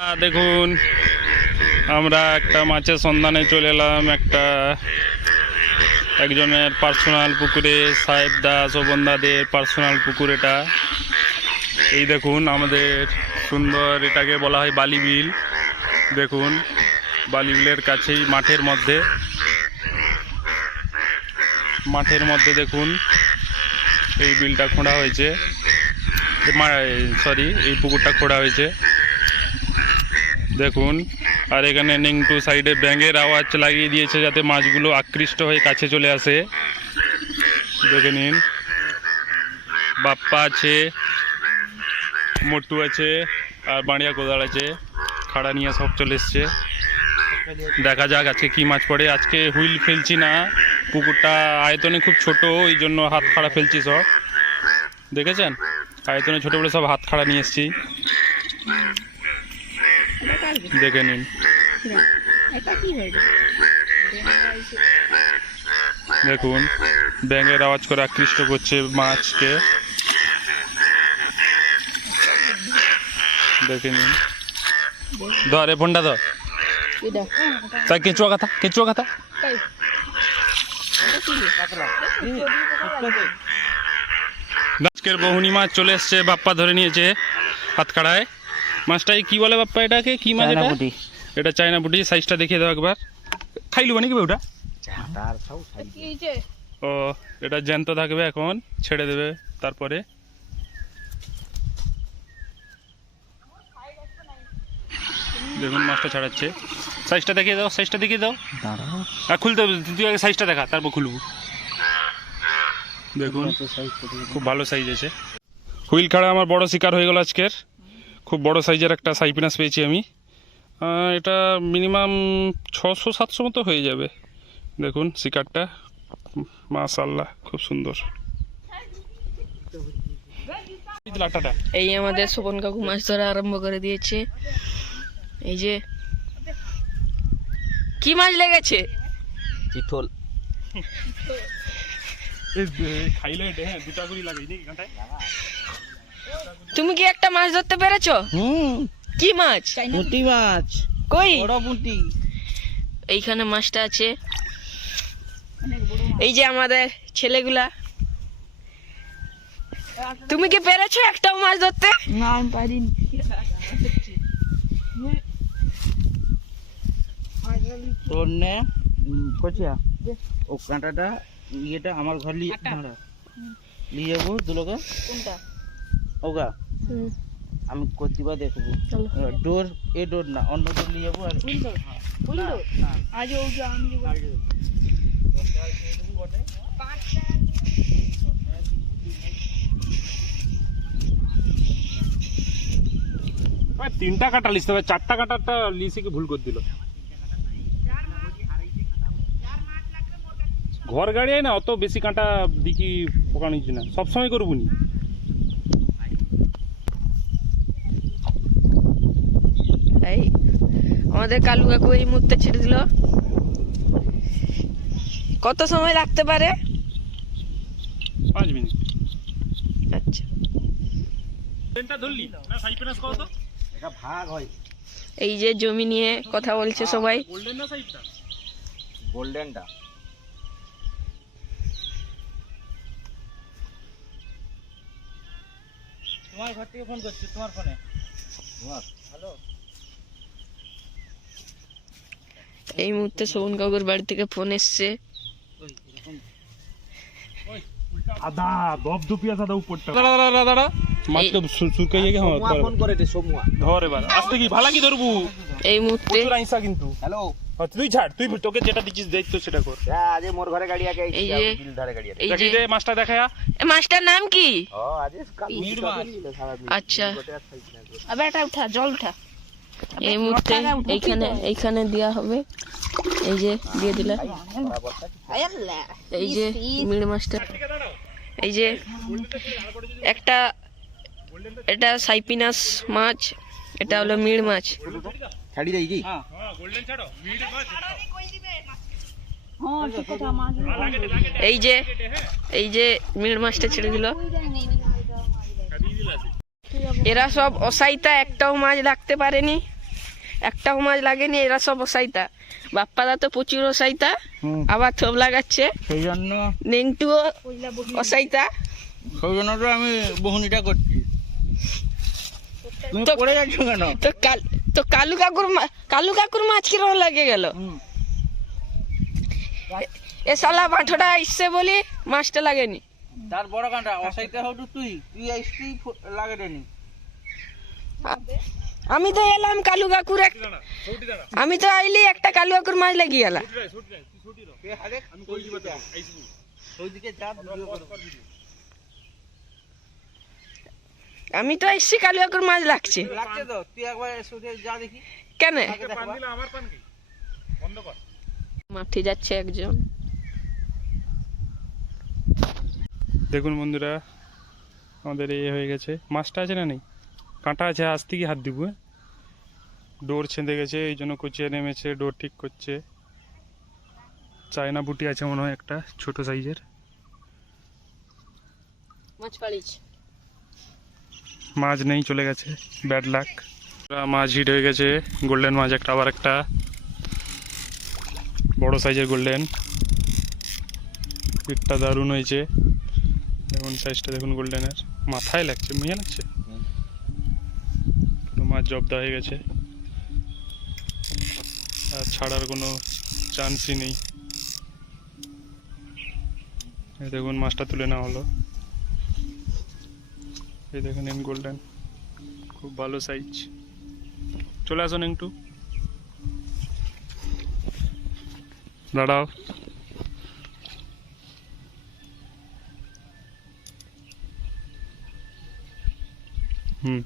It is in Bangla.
দেখুন আমরা একটা মাছের সন্ধানে চলে এলাম একজনের পার্সোনাল পুকুরে, সাহেব দা শোভনদাদের পার্সোনাল পুকুর এটা। এই দেখুন আমাদের সুন্দর, এটাকে বলা হয় বালি বিল। দেখুন বালি বিলের কাছেই মাঠের মধ্যে দেখুন এই বিলটা খোঁড়া হয়েছে, এই পুকুরটা খোঁড়া হয়েছে দেখুন। আর এখানে নিংটু সাইডে ব্যাঙের আওয়াজ লাগিয়ে দিয়েছে যাতে মাছগুলো আকৃষ্ট হয়ে কাছে চলে আসে। দেখে নিন, বাপ্পা আছে, মোটু আছে, আর বাঁড়িয়া কোদাল আছে, খাড়া নিয়ে সব চলে এসছে। দেখা যাক আজকে কি মাছ পড়ে। আজকে হুইল ফেলছি না, পুকুরটা আয়তনে খুব ছোট, ওই জন্য হাত খাড়া ফেলছি সব। দেখেছেন আয়তনে ছোট বলে সব হাত খাড়া নিয়ে এসছি। দেখে নিন, দেখুন ব্যাঙের আওয়াজ করে আকৃষ্ট করছে মাছকে। দেখে নিন, ধর এ ফোনটা ধর, তাই কেঁচুয়া কথা আজকের বহুনি মাছ চলে এসছে, বাপ্পা ধরে নিয়েছে হাতখাড়ায়। মাছটাই কি বলে বাপ্পা, এটাকে কি মাছ? এটা চায়না পুঁটি। সাইজটা দেখিয়ে দাও একবার। খাইলু নাকি ওটা? ও, এটা জ্যান্ত থাকবে, এখন ছেড়ে দেবে তারপরে। দেখুন মাছটা ছাড়াচ্ছে, সাইজটা দেখিয়ে দাও, খুলতে হবে, তুই আগে সাইজটা দেখা তারপর খুলবো। দেখুন খুব ভালো সাইজ আছে। হুইল খাড়া আমার বড় শিকার হয়ে গেল আজকের। খুব বড় সাইজের একটা সাইপিনাস পেয়েছি আমি। এটা মিনিমাম 600-700 মতো হয়ে যাবে। দেখুন শিকারটা, মাশাআল্লাহ খুব সুন্দর। এই আমাদের শোভন কাকু মাছ ধরা আরম্ভ করে দিয়েছে। এই যে কি মাছ লেগেছে? চিতল। তুমি কি একটা মাছ ধরতে পেরেছো? কি মাছ? পুঁটি মাছ। কই? বড় পুঁটি। এইখানে মাছটা আছে। এই যে আমাদের ছেলেগুলা। তুমি কি পেরেছো একটাও মাছ ধরতে? না, আমি পারিনি। তোর নে কচিয়া ও কাঁটাটা ইয়েটা আমার ঘর নিয়ে যাবো দুলোকে। কোনটা? ওগা আমি কতিবা দেখবো। ডোর এ ডোর না, অন্য ডোর নিয়ে যাবো। আর আজ ও যে আমি তিনটা কাটা লিখতে হবে, 4টা কাটাটা লিসে কি ভুল করে দিল। ঘর গাড়ি না অত বেশি কাঁটা দিকি পোকা নিচ্ছি না, সবসময় করবো নি। এই আমাদের কালু কাকু এই মুহূর্তে ছেড়ে দিল। কত সময় লাগতে পারে? 5 মিনিট। আচ্ছা, ভাগ হয়। এই যে জমি নিয়ে কথা বলছে সবাই। গোল্ডেনটা তোমার ঘর থেকে ফোন করছি, তোমার ফোনে। হ্যালো, এই মুহূর্তে শোভন কাকুর বাড়ি থেকে ফোন এসছে। আদা দব দুপিয়া সাদা উপরটা দাঁড়া মাছটা সুরকাই গিয়ে ফোন করেছে সোমুয়া। ধর এবার আস্তে কি ভালা কি ধরবু এই মুহূর্তে আইসা কিন্তু। হ্যালো, তুই ছাড়, তুই তোকে যেটা দিচ্ছিস দায়িত্ব সেটা কর। আজ মোর ঘরে গাড়ি আগে এই যে বিল ধারে গাড়ি আছে। এই যে দে মাছটা দেখায়া। এই মাছটার নাম কি? ও আজ কাল মিট মাছ। আচ্ছা, আবার এটা উঠা, জল উঠা। এই মুহূর্তে এইখানে দেওয়া হবে। এই যে দিয়ে দিলে, এই যে মিড় মাছটা, এই যে এটা সাইপিনাস মাছ, এটা হলো মিড় মাছ। ছাড়ি দেই কি? হ্যাঁ গোল্ডেন ছাড়ো, মিড মাছ। হ্যাঁ, সেটা মাছ। এই যে মিড় মাছটা ছেড়ে দিল। এরা সব অসাইতা, একটাও মাছ লাগতে পারেনি। একটাও মাছ লাগেনি, এরা সব ওসাইতা। বাপ্পাদা তো প্রচুর ওসাইতা, আবার থোপ লাগাচ্ছে। সেই জন্য নেংটুও ওসাইতা। সেই জন্য তো আমি বহুনিটা করছি। তুমি তো- পড়ে যাচ্ছ কেন? তো কালু কাকুর মাছ কিরকম লাগে গেল? এ শালা মাঠটা আসছে বলি মাছটা লাগেনি। তার বড় কাঁটা অসাইতে হতো তুই আসছি লাগে নি। আমি তো এলাম কালু কাকুর আমি তো আইলি একটা কালু কাকুর মাছ লেগে গেল। আমি তো এসছি কালু কাকুর মাছ লাগছে। লাগছে তো, তুই একবার যা দেখি। কেন মাঠে যাচ্ছে একজন। দেখুন বন্ধুরা, আমাদের হয়ে গেছে। মাছটা আছে না নেই? কাঁটা আছে, আজ থেকে হাত দিব। ডোর ছেঁধে গেছে, এই জন্য কুচিয়ে নেমেছে, ডোর ঠিক করছে। চায়না বুটি আছে মনে হয় একটা ছোট সাইজের। মাছ পালিয়েছে। মাছ নেই, চলে গেছে, ব্যাড লাক। মাছ হিট হয়ে গেছে, গোল্ডেন মাছ একটা, আবার একটা বড় সাইজের গোল্ডেন। পিঠটা দারুণ হয়েছে, দেখুন সাইজটা দেখুন গোল্ডেনের। মাথায় লাগছে, মেয়ে লাগছে, পুরো মাছ জব্দ হয়ে গেছে, আর ছাড়ার কোনো চান্সই নেই। এই দেখুন মাছটা তুলে নেওয়া হলো। এই দেখুন গোল্ডেন, খুব ভালো সাইজ। চলে আসুন একটু, দাঁড়াও। হুম।